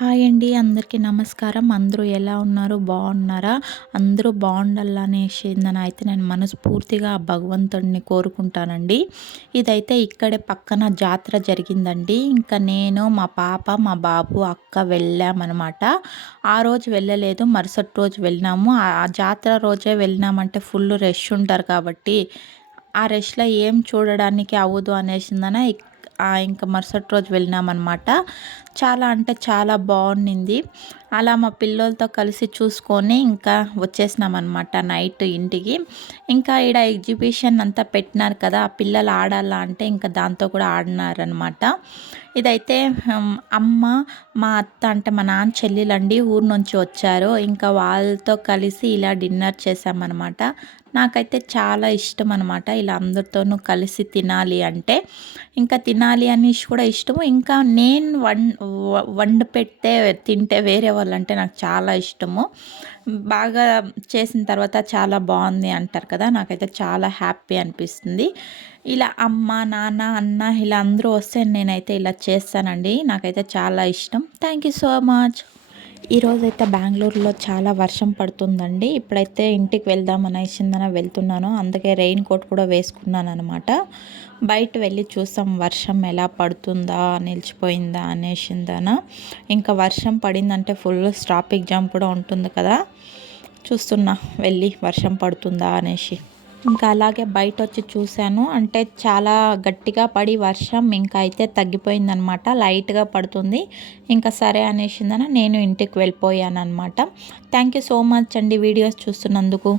Hi అండి. అందరికీ నమస్కారం. అందరూ ఎలా ఉన్నారు? బాగున్నారా? అందరూ బాగుండాలనేసిందని నేను మనస్ఫూర్తిగా ఆ భగవంతుడిని కోరుకుంటానండి. ఇదైతే ఇక్కడే పక్కన జాతర జరిగిందండి. ఇంకా నేను, మా పాప, మా బాబు, అక్క వెళ్ళామన్నమాట. ఆ రోజు వెళ్ళలేదు, మరుసటి రోజు వెళ్ళినాము. ఆ జాతర రోజే వెళ్ళినామంటే ఫుల్ రష్ ఉంటారు కాబట్టి ఆ రష్‌లో ఏం చూడడానికి అవ్వదు అనేసిందనే ఇంకా మరుసటి రోజు వెళ్ళినామన్నమాట. చాలా అంటే చాలా బాగుండింది. అలా మా పిల్లలతో కలిసి చూసుకొని ఇంకా వచ్చేసినామన్నమాట నైట్ ఇంటికి. ఇంకా ఈడ ఎగ్జిబిషన్ అంతా పెట్టినారు కదా, ఆ పిల్లలు ఆడాలా అంటే ఇంకా దాంతో కూడా ఆడినారనమాట. ఇదైతే అమ్మ, మా అత్త అంటే మా నాన్న చెల్లెలండి ఊరు నుంచి వచ్చారు. ఇంకా వాళ్ళతో కలిసి ఇలా డిన్నర్ చేసామన్నమాట. నాకైతే చాలా ఇష్టం అనమాట ఇలా అందరితోనూ కలిసి తినాలి అంటే. ఇంకా తినాలి అనేసి కూడా ఇష్టము. ఇంకా నేను వండి పెడితే తింటే వేరే వాళ్ళంటే నాకు చాలా ఇష్టము. బాగా చేసిన తర్వాత చాలా బాగుంది అంటారు కదా, నాకైతే చాలా హ్యాపీ అనిపిస్తుంది. ఇలా అమ్మ, నాన్న, అన్న ఇలా అందరూ వస్తే నేనైతే ఇలా చేస్తానండి. నాకైతే చాలా ఇష్టం. Thank you so much. ఈరోజైతే బెంగళూరులో చాలా వర్షం పడుతుందండి. ఇప్పుడైతే ఇంటికి వెళ్దాం అనేసిందన వెళ్తున్నాను. అందుకే రెయిన్ కోట్ కూడా వేసుకున్నాను అనమాట. బయట వెళ్ళి చూసాం వర్షం ఎలా పడుతుందా, నిలిచిపోయిందా అనేసిందన. ఇంకా వర్షం పడిందంటే ఫుల్ ట్రాఫిక్ జామ్ కూడా ఉంటుంది కదా, చూస్తున్నా వెళ్ళి వర్షం పడుతుందా అనేసి. ఇంకా అలాగే బయట వచ్చి చూశాను. అంటే చాలా గట్టిగా పడి వర్షం ఇంకా అయితే తగ్గిపోయిందనమాట. లైట్గా పడుతుంది. ఇంకా సరే అనేసిందని నేను ఇంటికి వెళ్ళిపోయాను అనమాట. థ్యాంక్ యూ సో మచ్ అండి వీడియోస్ చూస్తున్నందుకు.